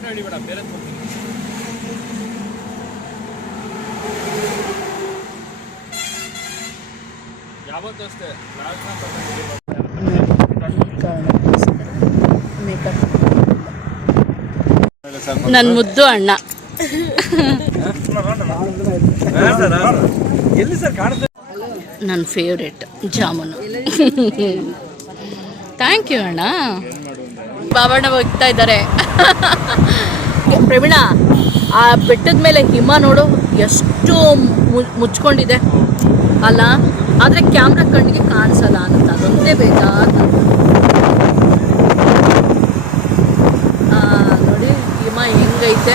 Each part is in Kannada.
ಫೋಟೋ ಹಿಡಿಬೇಡ ಬೇರೆ ಕೊಡ್ತೀನಿ ಯಾವತ್ತೂ ಅಷ್ಟೇ ನನ್ನ ಮುದ್ದು ಅಣ್ಣ. ನನ್ನ ಫೇವ್ರೆಟ್ ಜಾಮೂನು. ಥ್ಯಾಂಕ್ ಯು ಅಣ್ಣ. ಬಾಬಣ್ಣ ಹೋಗ್ತಾ ಇದ್ದಾರೆ. ಪ್ರವೀಣ, ಆ ಬೆಟ್ಟದ ಮೇಲೆ ಹಿಮ ನೋಡು, ಎಷ್ಟು ಮುಚ್ಕೊಂಡಿದೆ. ಅಲ್ಲ, ಆದರೆ ಕ್ಯಾಮ್ರಾ ಕಣ್ಣಿಗೆ ಕಾಣಿಸಲ್ಲ ಅಂತ ಅದೊಂದೇ ಬೇಕಾ ನೋಡಿ, ಹಿಮ ಹೆಂಗೈತೆ.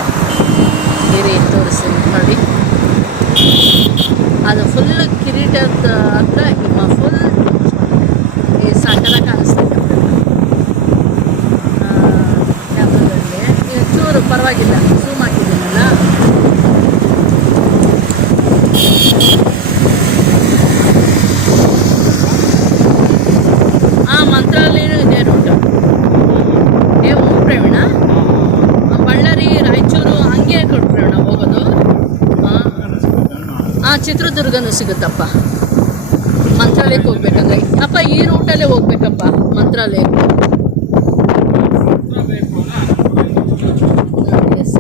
ಬೇರೆ ತೋರಿಸಿ ನೋಡಿ. ಅದು ಫುಲ್ ಕಿರೀಟದ ಹತ್ರ ಹಿಮ ಫುಲ್ ಈ ಸಕಲ ಕಾಣಿಸ್ತೈತೆ ಕ್ಯಾಮ್ರಾದಲ್ಲಿ ಚೂರು ಪರವಾಗಿಲ್ಲ ಝೂಮ್ ಹಾಕಿದ್ದೀನಲ್ಲ ಹಾಂ ಮಂತ್ರಾಲಯನೂ ಇದೆ ರೂಟು ಏ ಹ್ಞೂ ಪ್ರವೀಣ ಬಳ್ಳಾರಿ ರಾಯಚೂರು ಹಂಗೆ ಕೊಡು ಪ್ರವೀಣ ಹೋಗೋದು ಹಾಂ ಹಾಂ ಚಿತ್ರದುರ್ಗನೂ ಸಿಗುತ್ತಪ್ಪ. ಮಂತ್ರಾಲಯಕ್ಕೆ ಹೋಗ್ಬೇಕಂದ್ರೆ. ಅಪ್ಪ ಈ ರೂಟಲ್ಲೇ ಹೋಗ್ಬೇಕಪ್ಪ. ಮಂತ್ರಾಲಯಕ್ಕೆ ಎಸ್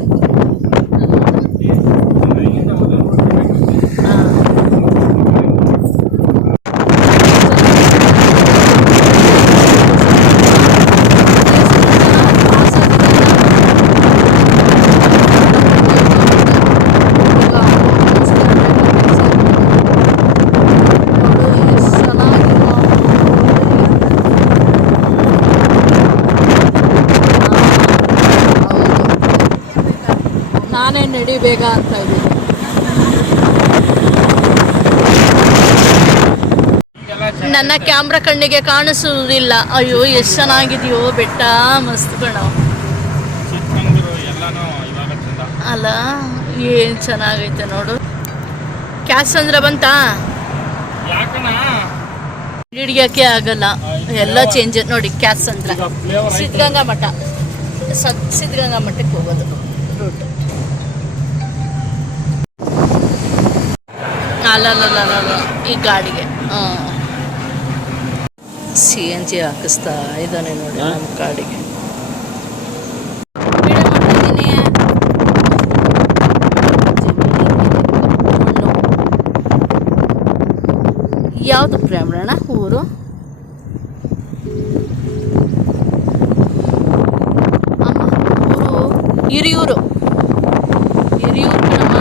ನಾನೇ ನಡಿ ಬೇಗ ಆಗ್ತಾ ಇದೆ. ನನ್ನ ಕ್ಯಾಮ್ರಾ ಕಣ್ಣಿಗೆ ಕಾಣಿಸುವುದಿಲ್ಲ. ಅಯ್ಯೋ, ಎಷ್ಟು ಚೆನ್ನಾಗಿದೆಯೋ ಬೆಟ್ಟ, ಮಸ್ತ್ ಕಣ. ಅಲ್ಲ, ಏನು ಚೆನ್ನಾಗೈತೆ ನೋಡು. ಕ್ಯಾಸ್ ಅಂದ್ರೆ ಬಂತಾ? ಹಿಡಿಯಕ್ಕೆ ಆಗಲ್ಲ. ಎಲ್ಲ ಚೇಂಜ್ ನೋಡಿ ಕ್ಯಾಸ್ ಅಂದ್ರ ಸಿದ್ಧಗಂಗಾ ಮಠ. ಸದ್ ಸಿದ್ಧಗಂಗಾ ಮಠಕ್ಕೆ ಹೋಗೋದು. ರೂಟ್ ಅಲ್ಲ ಈ ಗಾಡಿಗೆ. ಸಿ ಎನ್ ಜಿ ಹಾಕಿಸ್ತಾ ಇದ್ದಾನೆ ನೋಡಿ ನಮ್ಮ ಗಾಡಿಗೆ. ಯಾವುದು ಬ್ರಾಹ್ಮಣ ಊರು? ಅಮ್ಮ ಊರು? ಹಿರಿಯೂರು ಕಣಮ್ಮ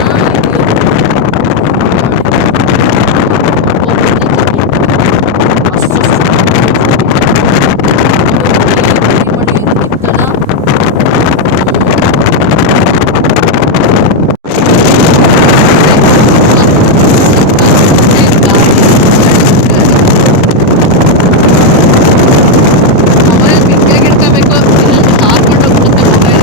ಮೊಬೈಲ್ ಬಿಟ್ಟಾಗಿ ಇಟ್ಕೋಬೇಕು ಇಲ್ಲಾಂದ್ರೆ ಹಾಕೊಂಡು ಹೋಗ್ಬಿಡುತ್ತೆ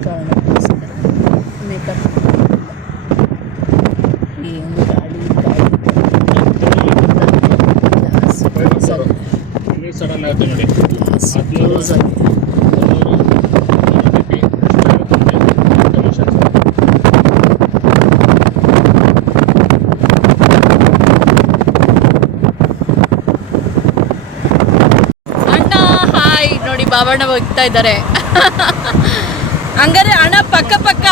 ಮೊಬೈಲ್ ಮೇಕಪ್ ಏನು ಗಾಡಿ ಗಾಡಿ ಸಡನ್ ಆಯ್ತು ನೋಡಿ ಕ್ಲೋಸ್ ಆಗಿದೆ ಅಣ್ಣ ಹಾಯ್ ನೋಡಿ ಬಾಬಣ್ಣ ಹೋಗ್ತಾ ಇದ್ದಾರೆ. ಹಂಗಾರೆ ಹಣ ಪಕ್ಕ ಪಕ್ಕ.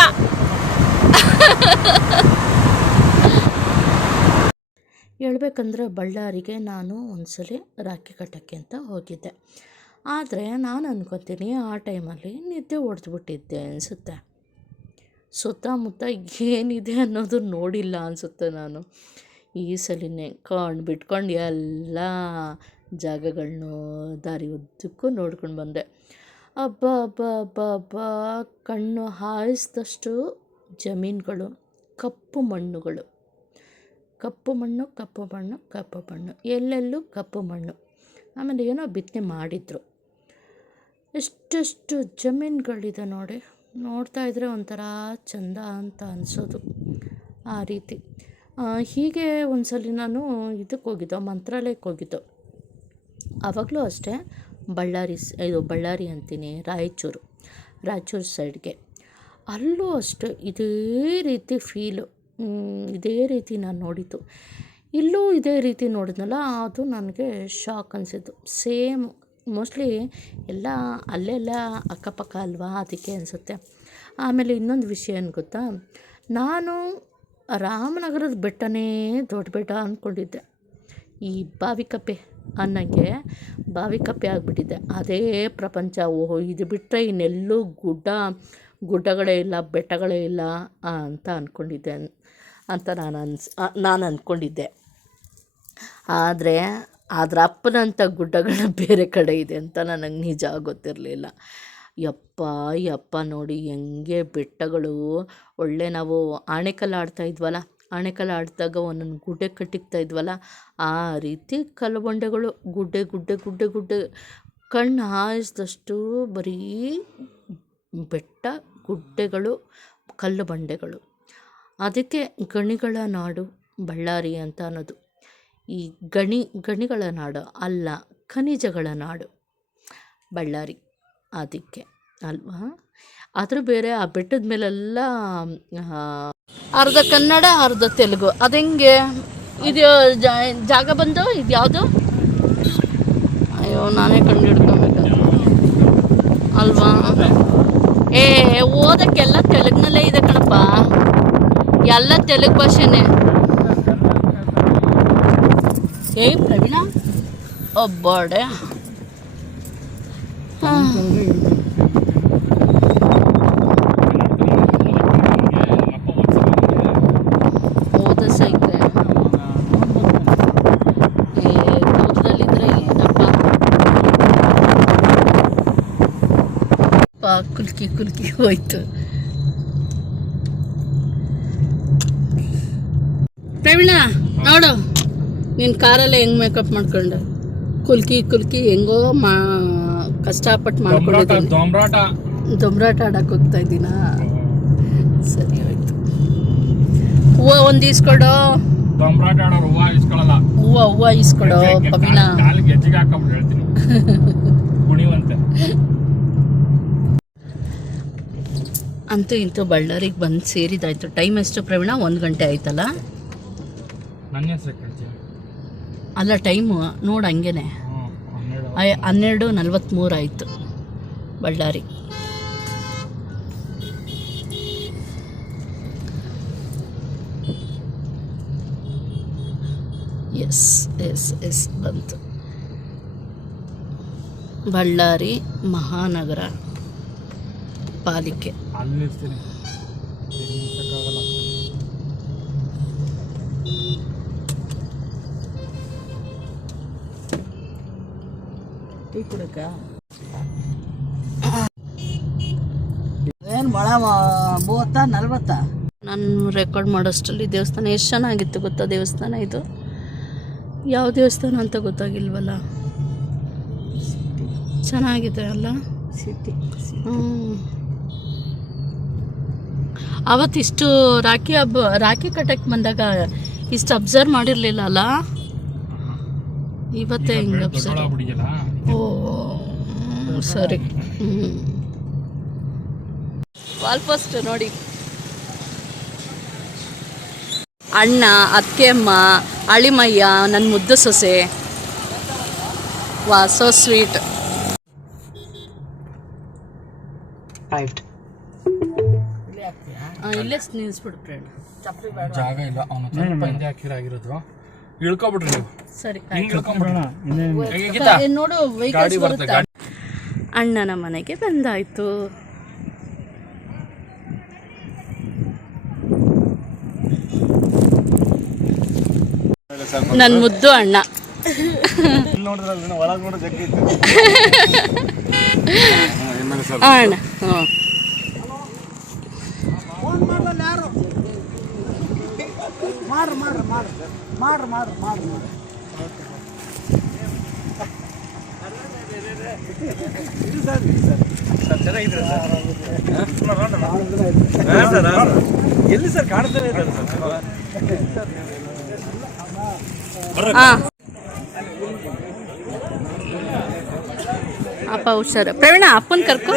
ಹೇಳ್ಬೇಕಂದ್ರೆ ಬಳ್ಳಾರಿಗೆ ನಾನು ಒಂದ್ಸಲಿ ರಾಖಿ ಕಟ್ಟಕ್ಕೆ ಅಂತ ಹೋಗಿದ್ದೆ. ಆದರೆ ನಾನು ಅನ್ಕೊತೀನಿ ಆ ಟೈಮಲ್ಲಿ ನಿದ್ದೆ ಹೊಡೆದ್ಬಿಟ್ಟಿದ್ದೆ ಅನಿಸುತ್ತೆ. ಸುತ್ತಮುತ್ತ ಏನಿದೆ ಅನ್ನೋದು ನೋಡಿಲ್ಲ ಅನಿಸುತ್ತೆ ನಾನು. ಈ ಸಲಿನೇ ಕಣ್ ಬಿಟ್ಕೊಂಡು ಎಲ್ಲ ಜಾಗಗಳನ್ನೂ ದಾರಿ ಉದ್ದಕ್ಕೂ ನೋಡ್ಕೊಂಡು ಬಂದೆ. ಅಬ್ಬ ಅಬ್ಬ ಅಬ್ಬ ಕಣ್ಣು ಹಾಯಿಸಿದಷ್ಟು ಜಮೀನುಗಳು, ಕಪ್ಪು ಮಣ್ಣುಗಳು. ಕಪ್ಪು ಮಣ್ಣು ಕಪ್ಪು ಮಣ್ಣು ಕಪ್ಪು ಮಣ್ಣು. ಎಲ್ಲೆಲ್ಲೂ ಕಪ್ಪು ಮಣ್ಣು. ಆಮೇಲೆ ಏನೋ ಬಿತ್ತನೆ ಮಾಡಿದರು. ಎಷ್ಟೆಷ್ಟು ಜಮೀನುಗಳಿದೆ ನೋಡಿ. ನೋಡ್ತಾ ಇದ್ದರೆ ಒಂಥರ ಚಂದ ಅಂತ ಅನಿಸೋದು ಆ ರೀತಿ. ಹೀಗೆ ಹೀಗೆ ಒಂದ್ಸಲ ನಾನು ಇದಕ್ಕೆ ಹೋಗಿದ್ದೋ ಮಂತ್ರಾಲಯಕ್ಕೆ ಹೋಗಿದ್ದೋ. ಆವಾಗಲೂ ಅಷ್ಟೇ ಬಳ್ಳಾರಿ ಇದು ಬಳ್ಳಾರಿ ಅಂತೀನಿ, ರಾಯಚೂರು ರಾಯಚೂರು ಸೈಡ್ಗೆ. ಅಲ್ಲೂ ಅಷ್ಟೇ ಇದೇ ರೀತಿ ಫೀಲು ಇದೇ ರೀತಿ ನಾನು ನೋಡಿದ್ದು. ಇಲ್ಲೂ ಇದೇ ರೀತಿ ನೋಡಿದ್ನಲ್ಲ, ಅದು ನನಗೆ ಶಾಕ್ ಅನಿಸಿದ್ದು. ಸೇಮ್ ಮೋಸ್ಟ್ಲಿ ಎಲ್ಲ ಅಲ್ಲೆಲ್ಲ ಅಕ್ಕಪಕ್ಕ ಅಲ್ವಾ, ಅದಕ್ಕೆ ಅನಿಸುತ್ತೆ. ಆಮೇಲೆ ಇನ್ನೊಂದು ವಿಷಯ ಏನು ಗೊತ್ತಾ? ನಾನು ರಾಮನಗರದ ಬೆಟ್ಟನೇ ದೊಡ್ಡ ಬೆಟ್ಟ ಅಂದ್ಕೊಂಡಿದ್ದೆ ಈ ಬಾವಿಕಪ್ಪೆ. ಅನ್ನಂಗೆ ಬಾವಿಕಪ್ಪೆ ಆಗಿಬಿಟ್ಟಿದೆ. ಅದೇ ಪ್ರಪಂಚ. ಓಹೋ, ಇದು ಬಿಟ್ಟರೆ ಇನ್ನೆಲ್ಲೂ ಗುಡ್ಡ, ಗುಡ್ಡಗಳೇ ಇಲ್ಲ, ಬೆಟ್ಟಗಳೇ ಇಲ್ಲ ಅಂತ ಅಂದ್ಕೊಂಡಿದ್ದೆ ಅಂತ ನಾನು ಅನ್ಸ್ ನಾನು ಅಂದ್ಕೊಂಡಿದ್ದೆ ಆದರೆ ಅದರ ಅಪ್ಪನಂಥ ಗುಡ್ಡಗಳು ಬೇರೆ ಕಡೆ ಇದೆ ಅಂತ ನನಗೆ ನಿಜ ಗೊತ್ತಿರಲಿಲ್ಲ. ಯಪ್ಪ ಯಪ್ಪ ನೋಡಿ ಹೆಂಗೆ ಬೆಟ್ಟಗಳು. ಒಳ್ಳೆ ನಾವು ಆಣೆಕಲ್ಲು ಆಡ್ತಾ ಇದ್ವಲ್ಲ? ಆಣೆಕಲ್ಲು ಆಡಿದಾಗ ಒಂದೊಂದು ಗುಡ್ಡೆ ಕಟ್ಟಿಕ್ತಾ ಇದ್ವಲ್ಲ, ಆ ರೀತಿ ಕಲ್ಲು ಬಂಡೆಗಳು ಗುಡ್ಡೆ ಗುಡ್ಡೆ ಗುಡ್ಡೆ ಗುಡ್ಡೆ. ಕಣ್ಣು ಹಾಯಿಸಿದಷ್ಟು ಬರೀ ಬೆಟ್ಟ, ಗುಡ್ಡೆಗಳು ಕಲ್ಲು ಬಂಡೆಗಳು ಅದಕ್ಕೆ ಗಣಿಗಳ ನಾಡು ಬಳ್ಳಾರಿ ಅಂತ ಅನ್ನೋದು. ಈ ಗಣಿ, ಗಣಿಗಳ ನಾಡು ಅಲ್ಲ, ಖನಿಜಗಳ ನಾಡು ಬಳ್ಳಾರಿ. ಅದಕ್ಕೆ ಅಲ್ವಾ? ಆದರೂ ಬೇರೆ ಆ ಬೆಟ್ಟದ ಮೇಲೆಲ್ಲ ಅರ್ಧ ಕನ್ನಡ, ಅರ್ಧ ತೆಲುಗು. ಅದೆಂಗೆ ಇದು ಜಾ- ಜಾಗ ಬಂದು ಇದು ಯಾವುದು? ಅಯ್ಯೋ, ನಾನೇ ಕಂಡು ಹಿಡ್ಕೊಬೇಕು ಅಲ್ವಾ? ಏ, ಓದಕ್ಕೆಲ್ಲ ತೆಲುಗಿನಲ್ಲೇ ಇದೆ ಕಣಪ್ಪ. ಎಲ್ಲ ತೆಲುಗು ಭಾಷೆನೇ. ಏಯ್, ಪ್ರವೀಣ. ಒಬ್ಬಡೆ. ಕುಲ್ಕಿ ಕುಲ್ಕಿ ಹೋಯ್ತು ಪ್ರವೀಣ ನೋಡು. ನೀನ್ ಕಾರಲ್ಲೇ ಹೆಂಗ್ ಮೇಕಪ್ ಮಾಡ್ಕೊಂಡು? ಕುಲ್ಕಿ ಕುಲ್ಕಿ ಹೆಂಗೋ ಮಾ ಕಷ್ಟಪಟ್ಟು ಮಾಡ್ಕೊಂಡಿದ್ದೀನಿ. ದೊಂಬ್ರಾಟ ದೊಂಬರಾಟ ಆಡಕ್ಕೆ ಹೋಗ್ತಾ ಇದ್ದೀನಾ? ಸರಿ ಹೋಯ್ತು ಹೂವ ಒಂದು ಇಸ್ಕೊಡು ಹೂವ ಹೂವ ಹೂವು ಈಸ್ಕೊಡೋ ಅಂತೂ ಇಂತೂ ಬಳ್ಳಾರಿಗೆ ಬಂದು ಸೇರಿದಾಯ್ತು ಟೈಮ್ ಎಷ್ಟು ಪ್ರವೀಣ? ಒಂದು ಗಂಟೆ ಆಯ್ತಲ್ಲ? ಅಲ್ಲ ಟೈಮು ನೋಡು ಹಂಗೇನೆ. ಹನ್ನೆರಡು. ನಲ್ವತ್ತ್ಮೂರು ಆಯಿತು ಬಳ್ಳಾರಿ. ಎಸ್ ಎಸ್ ಎಸ್ ಬಂತು. ಬಳ್ಳಾರಿ ಮಹಾನಗರ ಪಾಲಿಕೆ. ಅಲ್ಲಿ ಟೀ ಕುಡಕ ಏನು ಭಾಳ ಮೂವತ್ತ ನಲ್ವತ್ತ? ನಾನು ರೆಕಾರ್ಡ್ ಮಾಡೋಷ್ಟರಲ್ಲಿ ದೇವಸ್ಥಾನ ಎಷ್ಟು ಚೆನ್ನಾಗಿತ್ತು ಗೊತ್ತಾ? ದೇವಸ್ಥಾನ ಇದು? ಯಾವ ದೇವಸ್ಥಾನ ಅಂತ ಗೊತ್ತಾಗಿಲ್ವಲ್ಲ? ಚೆನ್ನಾಗಿದೆ ಅಲ್ಲ? ಸಿಟಿ ಹ್ಞೂ ಅವತ್ತಿಷ್ಟು ರಾಖಿ ಹಬ್ಬ ರಾಖಿ ಕಟ್ಟಕ್ಕೆ ಬಂದಾಗ ಇಷ್ಟು ಅಬ್ಸರ್ವ್ ಮಾಡಿರಲಿಲ್ಲ ಅಲ್ಲ? ಇವತ್ತೇ ಹಿಂಗೆ ಅಬ್ಸರ್ವ್ ಓ ಸರಿ. ಹ್ಞೂ ವಾಲ್ ಫಸ್ಟ್ ನೋಡಿ. ಅಣ್ಣ ಅತ್ತೆ ಅಮ್ಮ ಅಳಿಮಯ್ಯ ನನ್ನ ಮುದ್ದು ಸೊಸೆ. ವಾ ಸೋ ಸ್ವೀಟ್ ಇಲ್ಲೇ ನಿಲ್ಲಿಸ್ಬಿಡು ಫ್ರೆಂಡ್ ಜಾಗ ಇಲ್ಲ ಅವನು ಸ್ವಲ್ಪ ಹಿಂದೆ ಹಾಕಿರಾಗಿರೋದು ಇಳ್ಕೊಬಿಡ್ರಿ ನೀವು. ಸರಿ ಹಿಂಗೆ ಇಳ್ಕೊಂಬಿಟ್ರಿ. ಏ, ನೋಡು ವೆಹಿಕಲ್ಸ್ ಗಾಡಿ ಬರುತ್ತೆ, ಅಣ್ಣನ ಮನೆಗೆ ಬಂದಾಯ್ತು. ನನ್ನ ಮುದ್ದು ಅಣ್ಣ. ಅಣ್ಣ. ಹ್ಞೂ ಮಾಡ್ರಿ ಮಾಡ್ರಿ ಮಾಡ್ರಿ ಮಾಡ್ರಿ ಮಾಡ್ರಿ ಮಾಡ್ರಿ ಮಾಡ್ರಿ ಸರ್ ಇದು ಸರ್. ಸರ್ ಎಲ್ಲಿ ಸರ್ ಕಾಣ್ತಾನೆ ಇದ್ದಾರೆ ಸರ್? ಹಾಂ ಅಪ್ಪ ಹುಷಾರು. ಪ್ರವೀಣ ಅಪ್ಪನ ಕರ್ಕೊ?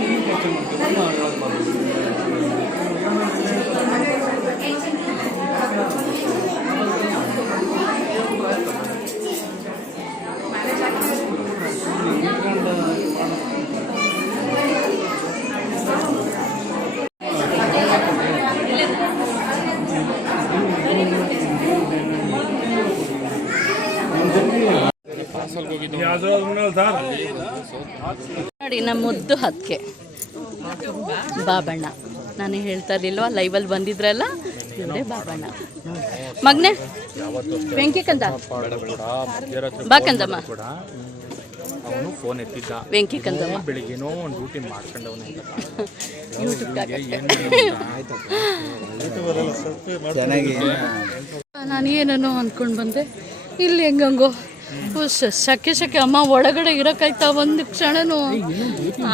ನಮ್ಮ ಮುದ್ದು ಹತ್ತಿಗೆ ಬಾಬಣ್ಣ. ನಾನು ಹೇಳ್ತಾ ಇರ್ಲಿಲ್ವಾ? ಲೈವಲ್ಲಿ ಬಂದಿದ್ರಲ್ಲ? ಇವರೇ ಬಾಬಣ್ಣ. ಮಗ್ನೆ ವೆಂಕಿ ಕಂದ ಬಾ ಕಂದಮ್ಮ. ಅವನು ಫೋನ್ ಎತ್ತಿದ್ದ. ವೆಂಕಿ ಕಂದಮ್ಮ ಬೆಳಿಗ್ಗೆನೋ ಒಂದು ಡ್ಯೂಟಿ ಮಾಡ್ಕೊಂಡವನು ಯೂಟ್ಯೂಬ್ ನಾನು ಏನೇನೋ ಅಂದ್ಕೊಂಡು ಬಂದೆ. ಇಲ್ಲಿ ಹೆಂಗಂಗೋ? ಉಸ್, ಶಕೆ ಶಕೆ ಅಮ್ಮ ಒಳಗಡೆ ಇರೋಕ್ಕಾಯ್ತಾ ಒಂದು ಕ್ಷಣನು?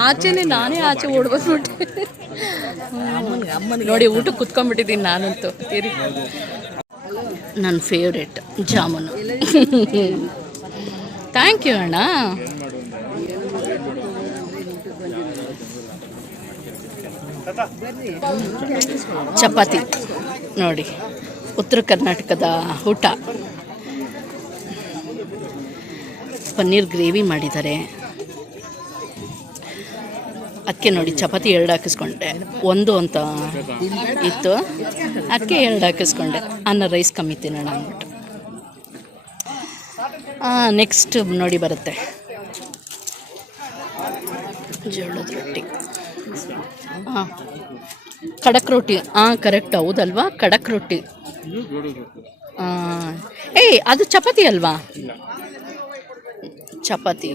ಆಚೆನೆ ನಾನೇ ಆಚೆ ಓಡ್ಬಂದ್ಬಿಟ್ಟೆ. ನೋಡಿ ಊಟಕ್ಕೆ ಕುತ್ಕೊಂಡ್ಬಿಟ್ಟಿದ್ದೀನಿ ನಾನಂತೂ. ತಿರಿ ನನ್ನ ಫೇವ್ರೇಟ್ ಜಾಮೂನು. ಥ್ಯಾಂಕ್ ಯು ಅಣ್ಣ. ಚಪಾತಿ. ನೋಡಿ ಉತ್ತರ ಕರ್ನಾಟಕದ ಊಟ. ಪನ್ನೀರ್ ಗ್ರೇವಿ ಮಾಡಿದ್ದಾರೆ. ಅಕ್ಕಿ ನೋಡಿ, ಚಪಾತಿ ಎರಡು ಹಾಕಿಸ್ಕೊಂಡೆ. ಒಂದು ಅಂತ ಇತ್ತು. ಅಕ್ಕಿ ಎರಡು ಹಾಕಿಸ್ಕೊಂಡೆ. ಅನ್ನ ರೈಸ್ ಕಮ್ಮಿ ತಿನ್ನೋಣ ಅಂದ್ಬಿಟ್ಟು. ನೆಕ್ಸ್ಟ್ ನೋಡಿ ಬರುತ್ತೆ. ಜೋಳದ ರೊಟ್ಟಿ. ಹಾಂ ಖಡಕ್ ರೊಟ್ಟಿ. ಹಾಂ ಕರೆಕ್ಟ್ ಹೌದಲ್ವಾ? ಖಡಕ್ ರೊಟ್ಟಿ. ಹಾಂ ಏಯ್, ಅದು ಚಪಾತಿ ಅಲ್ವಾ? ಚಪಾತಿ.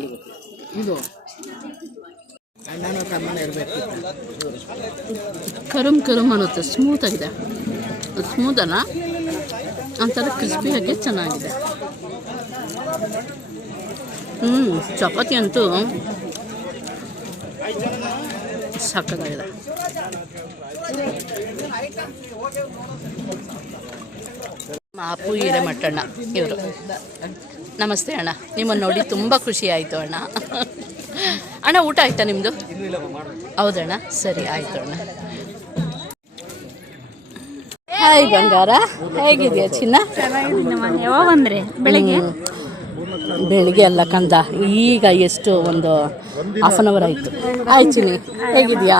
ಕರುಮ್ ಕರುಮ್ ಅನ್ನುತ್ತೆ ಸ್ಮೂತ್ ಆಗಿದೆ. ಸ್ಮೂತ್ ಅಲ್ಲ ಒಂಥರ ಕ್ರಿಸ್ಪಿಯಾಗಿ ಚೆನ್ನಾಗಿದೆ. ಹ್ಞೂ ಚಪಾತಿ ಅಂತೂ ಮಾಪು ಹಿರೇಮಠಣ್ಣ ಇವರು. ನಮಸ್ತೆ ಅಣ್ಣ ನಿಮ್ಮನ್ನು ನೋಡಿ ತುಂಬ ಖುಷಿ ಆಯಿತು ಅಣ್ಣ. ಅಣ್ಣ ಊಟ ಆಯ್ತಾ ನಿಮ್ಮದು ಹೌದಣ್ಣ ಸರಿ ಆಯಿತು ಅಣ್ಣ. ಹಾಯ್ ಬಂಗಾರ. ಹೇಗಿದೆಯಾ ಚಿನ್ನ? ಯಾವಾಗ ಬಂದ್ರಿ ಬೆಳಿಗ್ಗೆ ಬೆಳಿಗ್ಗೆ ಅಲ್ಲ ಕಂದ ಈಗ ಎಷ್ಟು ಒಂದು ಹಾಫ್ ಆನ್ ಅವರ್ ಆಯಿತು. ಆಯ್ತು ಚಿನ್ನಿ. ಹೇಗಿದೆಯಾ?